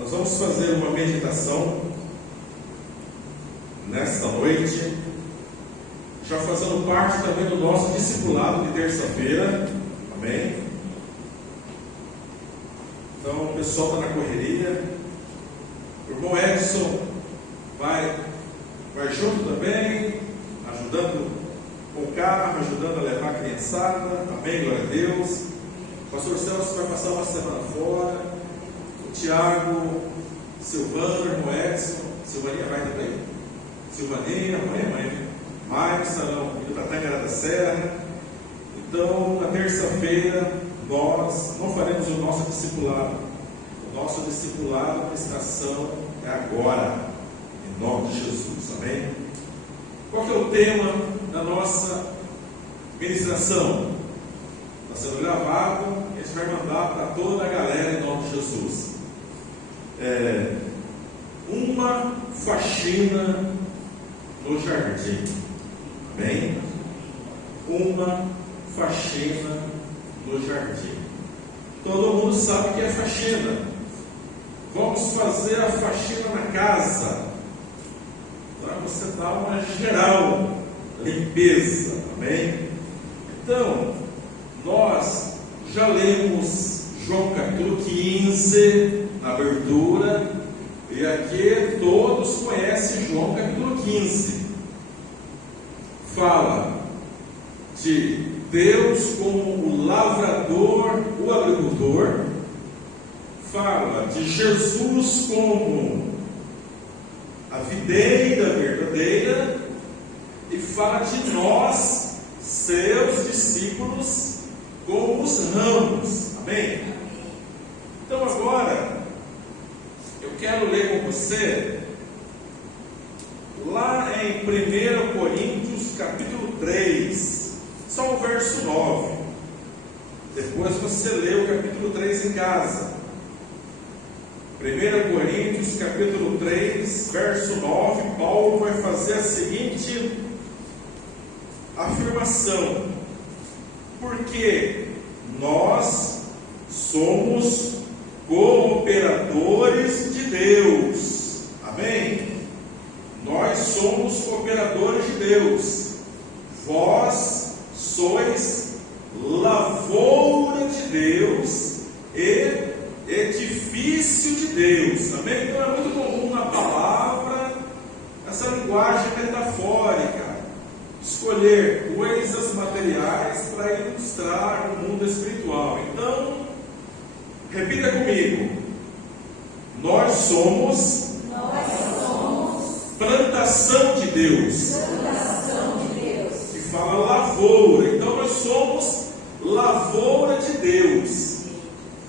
Nós vamos fazer uma meditação nesta noite, já fazendo parte também do nosso discipulado de terça-feira, amém? Então o pessoal está na correria, o irmão Edson vai junto também, ajudando com o carro, ajudando a levar a criançada, amém, glória a Deus. O pastor Celso vai passar uma semana fora, o Tiago, Silvano, o irmão Edson, Silvaninha vai também, Silvaninha, mãe, Mário, Sarão, ele está em Gara da Serra. Então, na terça-feira, nós não faremos o nosso discipulado. O nosso discipulado, a ministração é agora, em nome de Jesus, amém? Qual que é o tema da nossa ministração? Está sendo gravado, a gente vai mandar para toda a galera em nome de Jesus. Uma faxina no jardim, amém? Uma faxina no jardim. Todo mundo sabe o que é faxina. Vamos fazer a faxina na casa. Para você dar uma geral limpeza, amém? Então, nós já lemos João capítulo 15 na abertura, e aqui todos conhecem João capítulo 15. Fala de Deus como o lavrador, o agricultor. Fala de Jesus como a videira verdadeira, e fala de nós, seus discípulos, como os ramos, amém? Então agora, eu quero ler com você, lá em 1 Coríntios capítulo 3, só o verso 9, depois você lê o capítulo 3 em casa. 1 Coríntios capítulo 3, verso 9, Paulo vai fazer a seguinte afirmação: porque nós somos cooperadores de Deus, amém? Nós somos cooperadores de Deus, vós sois lavoura de Deus e edifício de Deus, amém? Então é muito comum na palavra essa linguagem metafórica, escolher coisas materiais para ilustrar o mundo espiritual. Então, repita comigo: nós somos plantação de Deus, que fala lavoura. Então nós somos lavoura de Deus.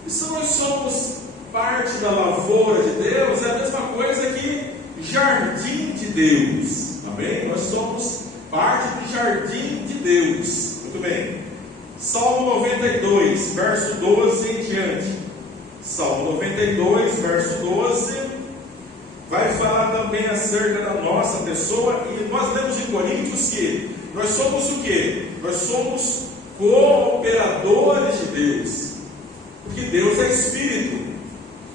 E se nós somos parte da lavoura de Deus, é a mesma coisa que jardim de Deus, amém? Nós somos parte do jardim de Deus. Muito bem. Salmo 92, verso 12 em diante. Salmo 92, verso 12, vai falar também acerca da nossa pessoa. E nós lemos em Coríntios que nós somos o quê? Nós somos cooperadores de Deus, porque Deus é Espírito.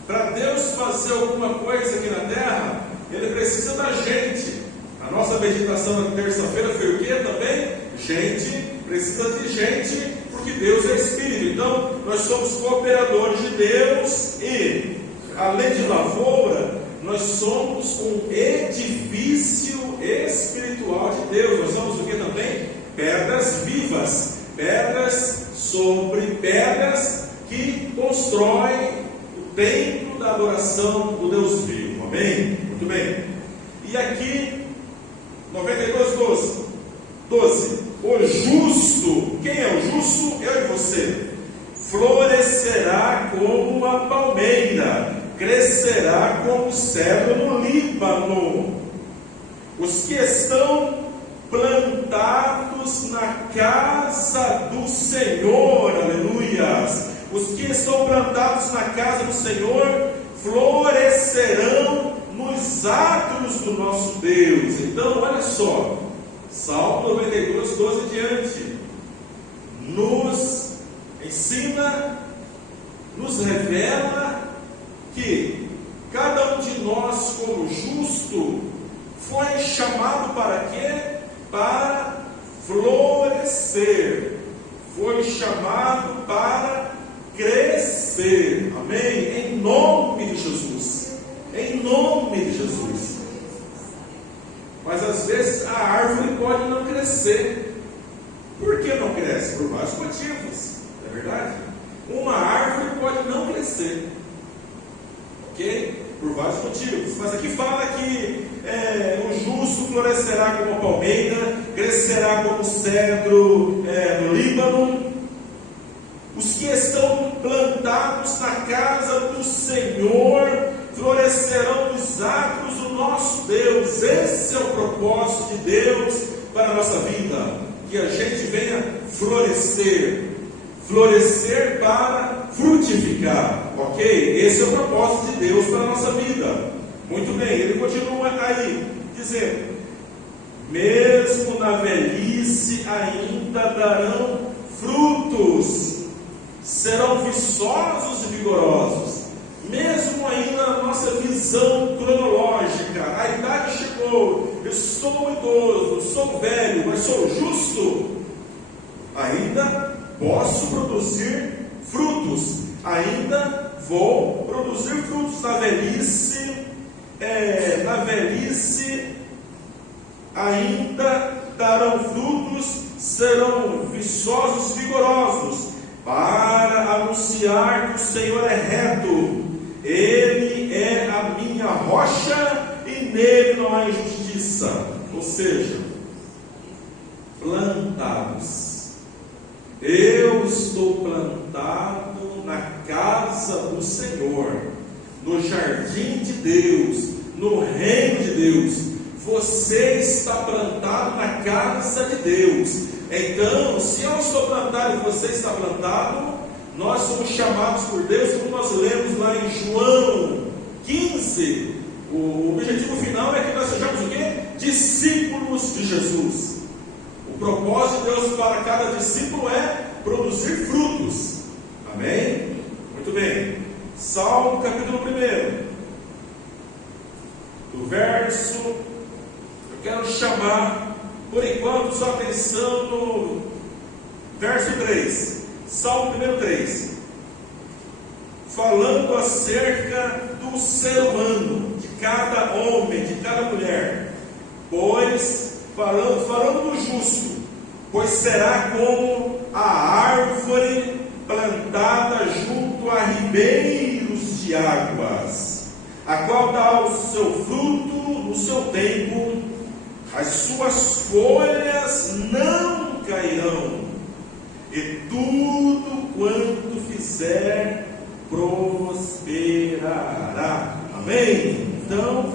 Para Deus fazer alguma coisa aqui na terra, Ele precisa da gente. A nossa meditação na terça-feira foi o que também? Gente, precisa de gente, porque Deus é Espírito. Então, nós somos cooperadores de Deus e, além de lavoura, nós somos um edifício espiritual de Deus. Nós somos o que também? Pedras vivas, pedras sobre pedras, que constroem o templo da adoração do Deus vivo, amém? Muito bem. E aqui 92, 12. O justo, quem é o justo? Eu e você. Florescerá como uma palmeira, crescerá como cedro no Líbano. Os que estão plantados na casa do Senhor, aleluias. Os que estão plantados na casa do Senhor florescerão nos átrios do nosso Deus. Então, olha só, Salmo 92, 12 em diante, nos ensina, nos revela que cada um de nós, como justo, foi chamado para quê? Para florescer. Foi chamado para crescer. Amém? Em nome de Jesus. Em nome de Jesus. Mas às vezes a árvore pode não crescer. Por que não cresce? Por vários motivos. Não é verdade? Uma árvore pode não crescer. Ok? Por vários motivos. Mas aqui fala que o justo florescerá como a palmeira, crescerá como o cedro no Líbano. Os que estão plantados na casa do Senhor florescerão nos atos do nosso Deus. Esse é o propósito de Deus para a nossa vida, que a gente venha florescer para frutificar, ok? Esse é o propósito de Deus para a nossa vida. Muito bem, ele continua aí, dizendo: mesmo na velhice ainda darão frutos, serão viçosos e vigorosos. Mesmo ainda na nossa visão cronológica, a idade chegou, eu sou idoso, sou velho, mas sou justo, ainda posso produzir frutos, ainda vou produzir frutos na velhice. Na velhice ainda darão frutos, serão viçosos, vigorosos, para anunciar que o Senhor é reto. Ele é a minha rocha e nele não há injustiça. Ou seja, plantados. Eu estou plantado na casa do Senhor, no jardim de Deus, no reino de Deus. Você está plantado na casa de Deus. Então, se eu estou plantado e você está plantado, nós somos chamados por Deus, como nós lemos lá em João 15. O objetivo final é que nós sejamos o quê? Discípulos de Jesus. O propósito de Deus para cada discípulo é produzir frutos. Amém? Muito bem. Salmo capítulo 1. Do verso, eu quero chamar por enquanto sua atenção no verso 3. Salmo 3. Falando acerca do ser humano, de cada homem, de cada mulher. Pois, falando do justo, pois será como a árvore plantada junto a ribeiros de águas, a qual dá o seu fruto no seu tempo, as suas folhas não cairão, e tudo quanto fizer prosperará. Amém? Então,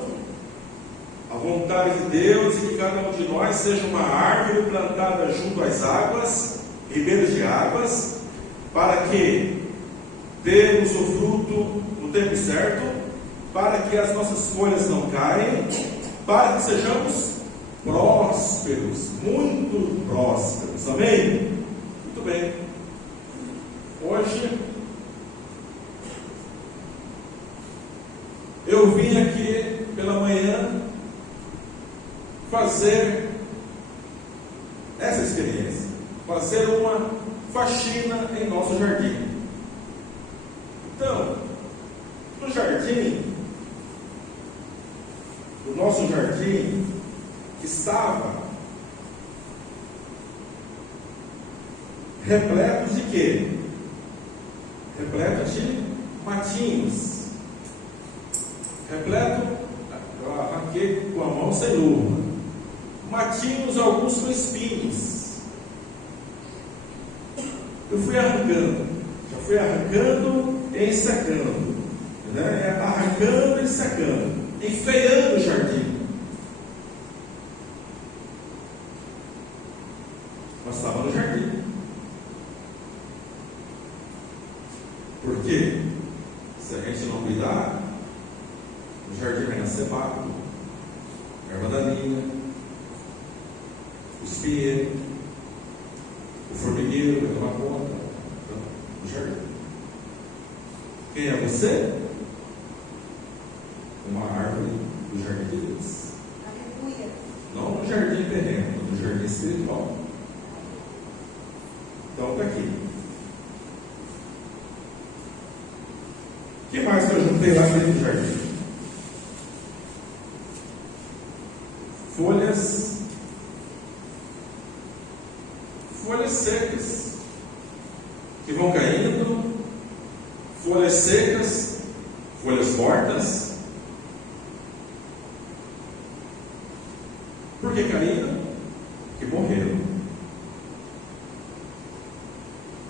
a vontade de Deus é que cada um de nós seja uma árvore plantada junto às águas, ribeiros de águas, para que demos o fruto no tempo certo, para que as nossas folhas não caem, para que sejamos prósperos, muito prósperos. Amém? Muito bem. Hoje eu vim aqui pela manhã fazer essa experiência, fazer uma faxina em nosso jardim. Então, no jardim, o nosso jardim estava repleto de quê? Repleto de matinhos. Repleto, eu arranquei com a mão sem luva. Matinhos, alguns com espinhos. Eu fui arrancando, já fui arrancando e ensacando, né? Arrancando e ensacando, enfeiando o jardim. Nós estávamos no jardim. Por quê? Se a gente não cuidar, o jardim vai nascer mato, erva daninha, o espinheiro, o formigueiro vai tomar conta do jardim. Quem é você? espiritual. Então está aqui. O que mais que eu juntei lá dentro do jardim? Folhas secas que vão caindo, folhas secas, folhas mortas. Por que caíram? Porque morreram.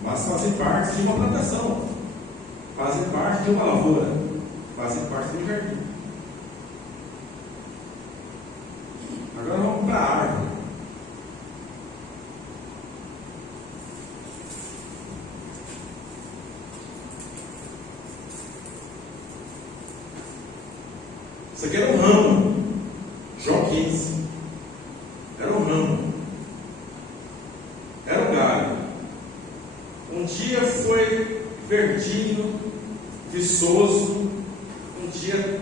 Mas fazem parte de uma plantação, fazem parte de uma lavoura, fazem parte do jardim. Agora vamos para a árvore. Isso aqui era um ramo. Jó 15. Era um ramo. Era um galho. Um dia foi verdinho, viçoso. Um dia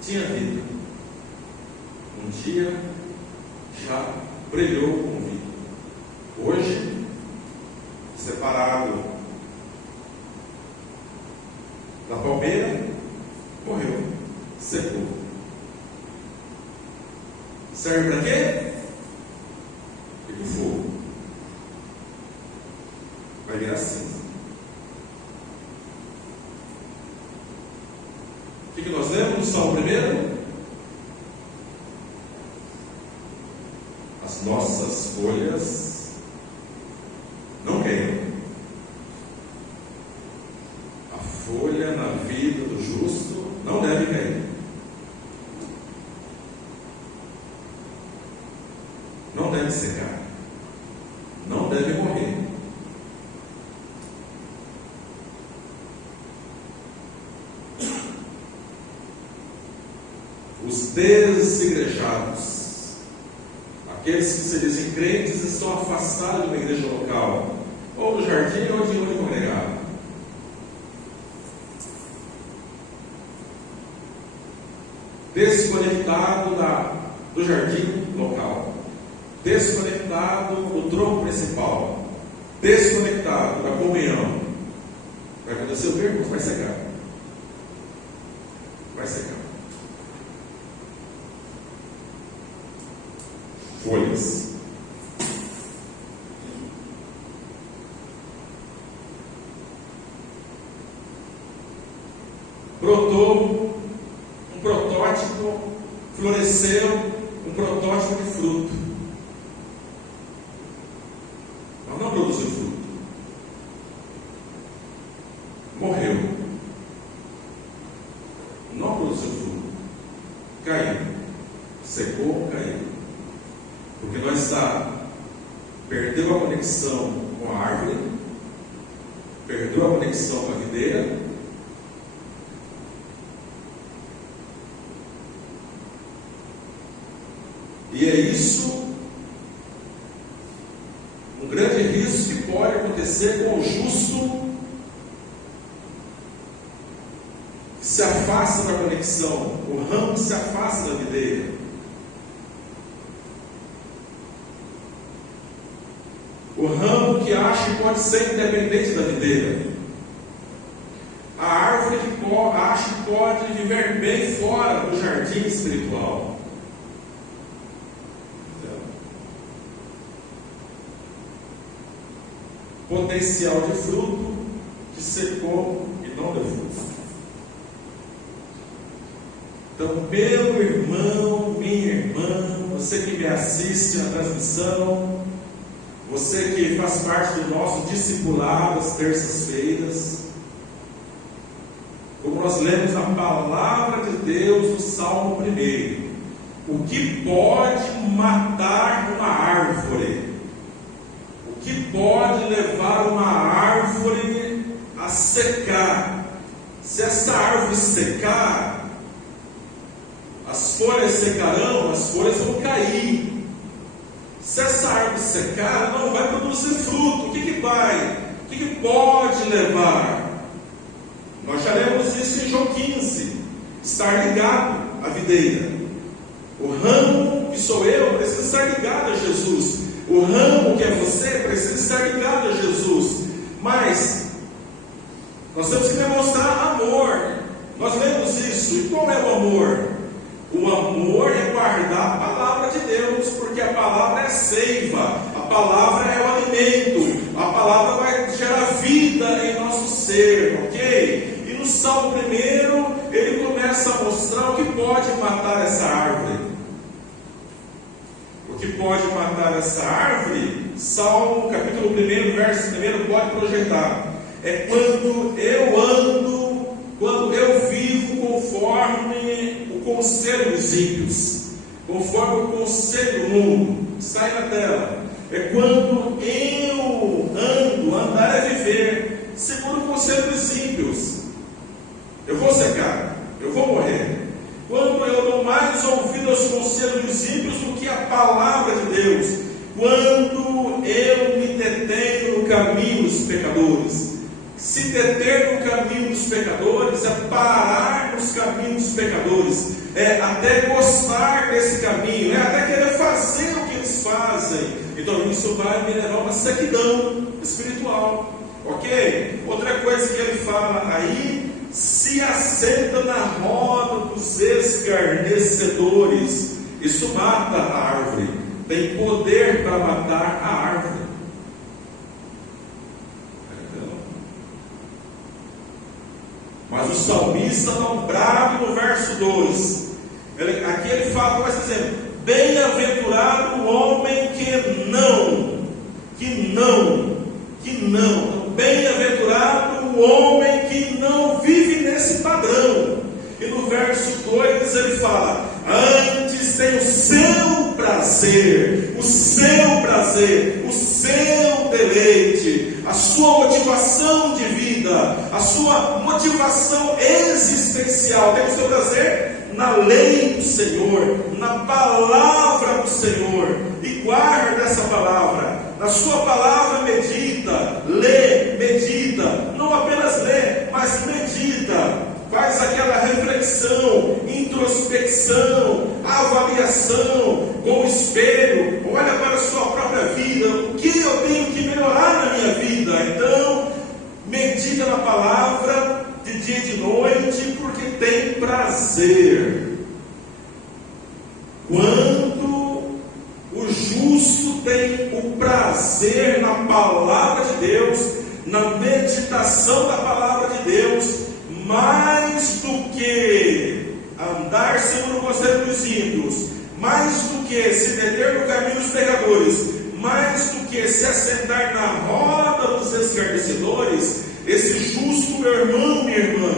tinha vida. Um dia já brilhou com vida. Hoje, separado da palmeira, morreu, secou. Serve para quê? Para o fogo. Vai virar cinza. O que nós lemos no Salmo 1? As nossas folhas não queimam. A folha na vida do justo não deve cair. Não deve secar. Não deve morrer. Os desigrejados, aqueles que se dizem crentes, estão afastados de uma igreja local, ou do jardim ou de onde congregaram. Desconectado do jardim local, desconectado do tronco principal, desconectado da comunhão. Vai acontecer o quê? Vai secar. Vai secar. Folhas. Brotou um protótipo, floresceu um protótipo de fruto, mas não produziu fruto. Morreu. Não produziu fruto. Caiu. Secou, caiu. Porque perdeu a conexão com a árvore, perdeu a conexão com a videira, e é isso um grande risco que pode acontecer com o justo que se afasta da conexão, o ramo que se afasta da videira. O ramo que acha que pode ser independente da videira. A árvore que acha que pode viver bem fora do jardim espiritual. Potencial de fruto que secou e não deu fruto. Então, meu irmão, minha irmã, você que me assiste na transmissão, você que faz parte do nosso discipulado às terças-feiras, como nós lemos na palavra de Deus no Salmo 1, o que pode matar uma árvore? O que pode levar uma árvore a secar? Se essa árvore secar, as folhas secarão, as folhas vão cair. Se essa árvore secar, não vai produzir fruto. O que pode levar? Nós já lemos isso em Jó 15. Estar ligado à videira. O ramo que sou eu, precisa estar ligado a Jesus. O ramo que é você precisa estar ligado a Jesus. Mas nós temos que demonstrar amor. Nós lemos isso. E qual é o amor? O amor é guardar a palavra de Deus, porque a palavra é seiva, a palavra é o alimento, a palavra vai gerar vida em nosso ser, ok? E no Salmo 1, ele começa a mostrar o que pode matar essa árvore. O que pode matar essa árvore, Salmo capítulo 1, verso 1, pode projetar. É quando eu ando, quando eu vivo conforme o conselho dos ímpios, conforme o conselho do mundo. Sai na tela. É quando eu ando, andar é viver, segundo o conselho dos ímpios. Eu vou secar, eu vou morrer. Quando eu dou mais ouvido aos conselhos dos ímpios do que a palavra de Deus. Quando eu me detenho no caminho dos pecadores. Se deter no caminho dos pecadores é parar nos caminhos dos pecadores, é até gostar desse caminho, é até querer fazer o que eles fazem. Então isso vai me levar a uma sequidão espiritual, ok? Outra coisa que ele fala aí: se assenta na roda dos escarnecedores. Isso mata a árvore, tem poder para matar a árvore. Mas o salmista não bravo no verso 2. Aqui ele fala, vai dizendo: bem-aventurado o homem que não. Bem-aventurado o homem que não vive nesse padrão. E no verso 2 ele fala: antes tem o seu prazer, o seu deleite, a sua motivação de vida, a sua motivação existencial. Tem o seu prazer na lei do Senhor, na palavra do Senhor, e guarda essa palavra. Na sua palavra medita, lê, medita, não apenas lê, mas medita. Faz aquela reflexão, introspecção, avaliação com o espelho. Olha para a sua própria vida. O que eu tenho que melhorar na minha vida? Então, medita na palavra de dia e de noite, porque tem prazer. Quando o justo tem o prazer na palavra de Deus, na meditação da palavra de Deus, mais do que andar segundo o conselho dos ímpios, mais do que se deter no caminho dos pecadores, mais do que se assentar na roda dos escarnecedores, esse justo, meu irmão, minha irmã,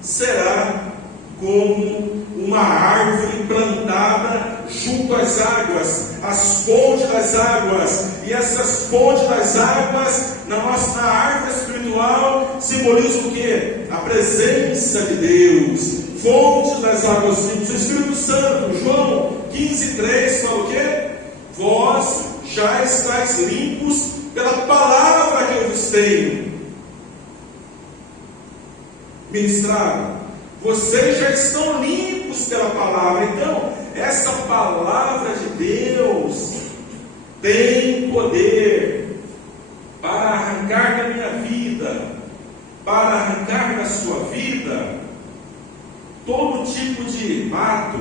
será como uma árvore plantada junto às águas, as fontes das águas. E essas fontes das águas, na nossa árvore espiritual, simbolizam o que? A presença de Deus. Fontes das águas vivas, o Espírito Santo. João 15,3 fala o que? Vós já estáis limpos pela palavra que eu vos tenho ministrado. Vocês já estão limpos pela palavra. Então, essa palavra de Deus tem poder para arrancar da minha vida, para arrancar da sua vida, todo tipo de mato,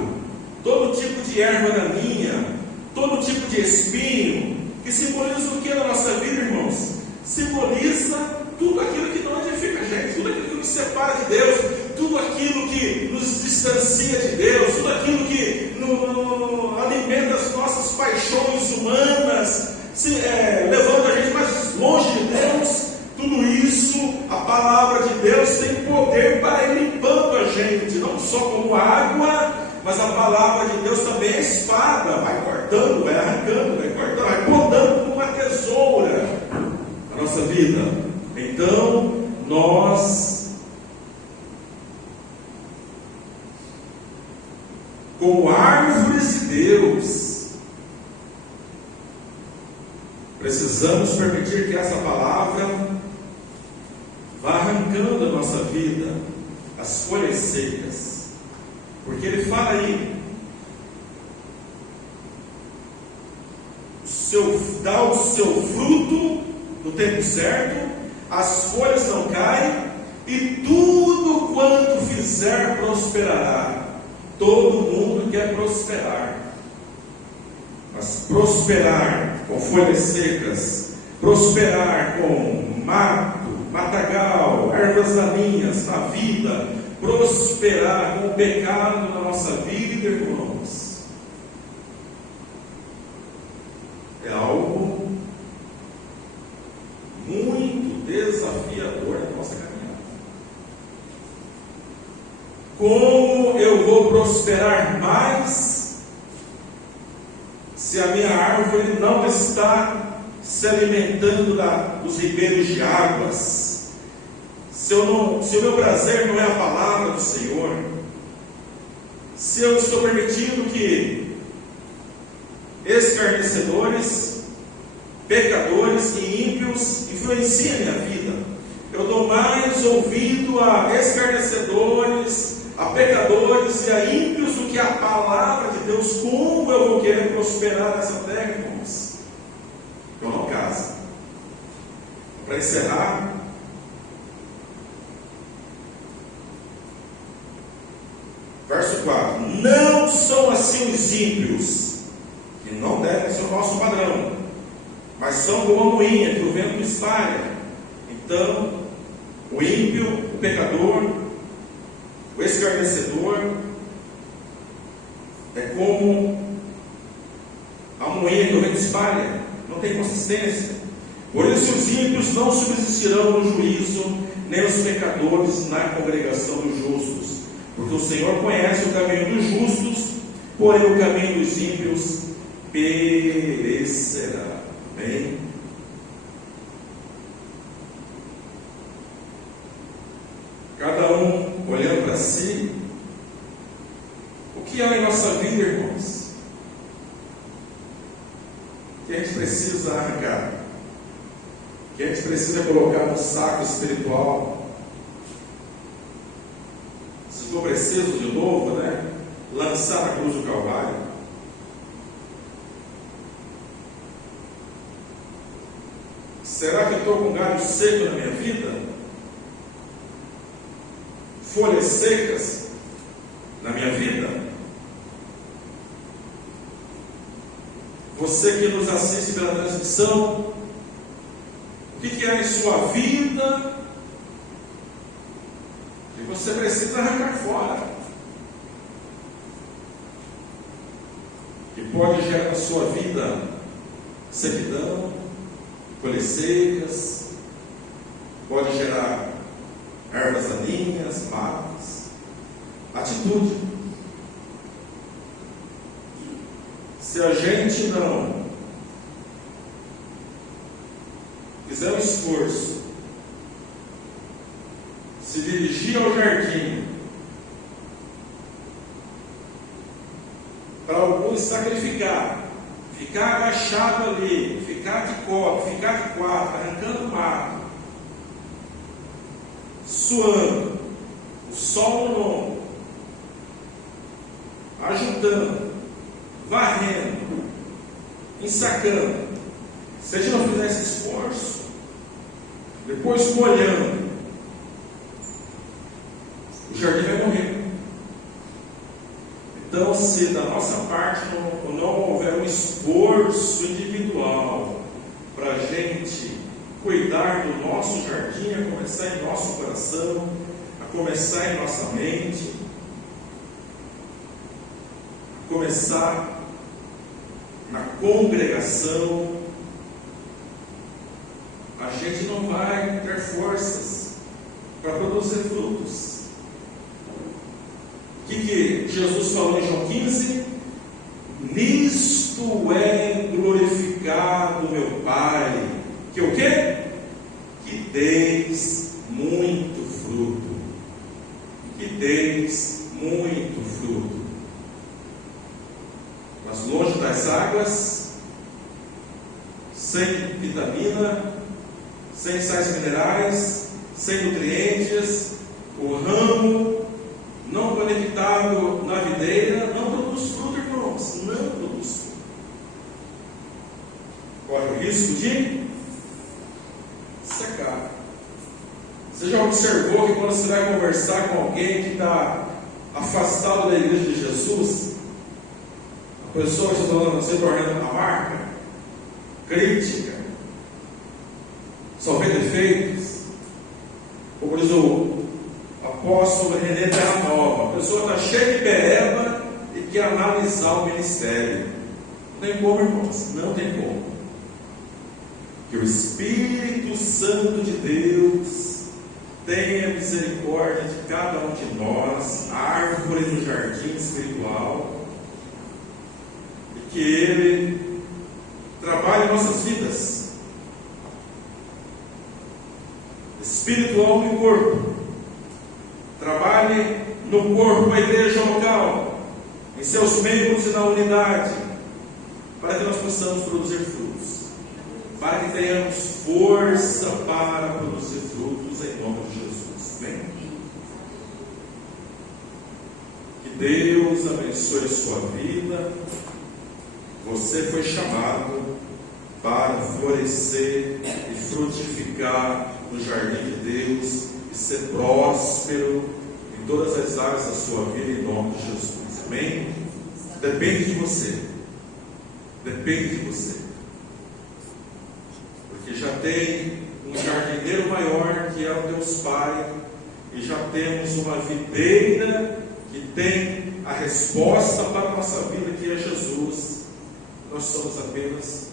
todo tipo de erva daninha, todo tipo de espinho, que simboliza o que na nossa vida, irmãos? Simboliza tudo aquilo que não edifica a gente, tudo aquilo que nos separa de Deus, tudo aquilo que nos distancia de Deus, tudo aquilo que alimenta as nossas paixões humanas, levando a gente mais longe de Deus. Tudo isso, a palavra de Deus tem poder para ir limpando a gente, não só como água, mas a palavra de Deus também é espada, vai cortando, vai arrancando, vai cortando, vai podando como uma tesoura a nossa vida. Então, nós, como árvores de Deus, precisamos permitir que essa palavra vá arrancando a nossa vida as folhas secas, porque ele fala aí: dá o seu fruto no tempo certo, as folhas não caem, e tudo quanto fizer prosperará. Todo mundo quer prosperar, mas prosperar com folhas secas, prosperar com mato, matagal, ervas daninhas na vida, prosperar com o pecado na nossa vida, irmãos, é algo muito desafiador na nossa caminhada. Como eu vou prosperar mais se a minha árvore não está se alimentando dos ribeiros de águas? Se o meu prazer não é a palavra do Senhor? Se eu estou permitindo que escarnecedores, pecadores e ímpios influenciem a minha vida? Eu dou mais ouvido a escarnecedores, a pecadores e a ímpios do que a palavra de Deus. Como eu vou querer prosperar nessa terra, irmãos? Eu não caso. Para encerrar, verso 4: não são assim os ímpios, que não devem ser o nosso padrão, mas são como a moinha que o vento espalha. Então, o ímpio, o pecador, o escarnecedor é como a moinha que o vento espalha, não tem consistência. Por isso os ímpios não subsistirão no juízo, nem os pecadores na congregação dos justos, porque o Senhor conhece o caminho dos justos, porém o caminho dos ímpios perecerá. Amém? Cada um olhando para si, o que há em nossa vida, irmãos, que a gente precisa arrancar, que a gente precisa colocar no saco espiritual, se for preciso de novo, lançar na cruz do Calvário. Será que eu estou com galho seco na minha vida? Folhas secas na minha vida? Você que nos assiste pela transmissão, o que é em sua vida que você precisa arrancar fora, que pode gerar na sua vida sequidão, folhas secas, pode gerar ervas daninhas, matas? Atitude. Se a gente não fizer um esforço, se dirigir ao jardim, para alguns sacrificar, ficar agachado ali, ficar de copo, ficar de quatro, arrancando mato, suando, o sol no ombro, ajudando, varrendo, ensacando. Se a gente não fizer esse esforço, depois molhando, o jardim vai morrer. Então, se da nossa parte não houver um esforço individual para a gente cuidar do nosso jardim, a começar em nosso coração, a começar em nossa mente, a começar na congregação, a gente não vai ter forças para produzir frutos. O que Jesus falou em João 15? Nisto é glorificado meu Pai, que o quê? Que deis muito fruto. Que deis muito fruto. Mas longe das águas, sem vitamina, sem sais minerais, sem nutrientes, o ramo não conectado na videira não produz fruto, irmãos. Não produz fruto. risco de secar. Você já observou que quando você vai conversar com alguém que está afastado da igreja de Jesus, a pessoa está falando, você tornando amarga, crítica, só vê defeitos? Como diz o apóstolo René Terra Nova, a pessoa está cheia de pereba e quer analisar o ministério. Não tem como, irmãos, não tem como. Que o Espírito Santo de Deus tenha misericórdia de cada um de nós, árvore do jardim espiritual, e que Ele trabalhe em nossas vidas, espírito, alma e corpo. Trabalhe no corpo, a igreja local, em seus membros e na unidade, para que nós possamos produzir frutos, para que tenhamos força para produzir frutos em nome de Jesus. Amém? Que Deus abençoe a sua vida. Você foi chamado para florescer e frutificar no jardim de Deus e ser próspero em todas as áreas da sua vida em nome de Jesus. Amém? Depende de você. Depende de você. Porque já tem um jardineiro maior que é o Deus Pai, e já temos uma videira que tem a resposta para a nossa vida, que é Jesus. Nós somos apenas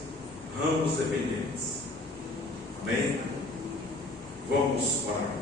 ramos dependentes. Amém? Vamos orar.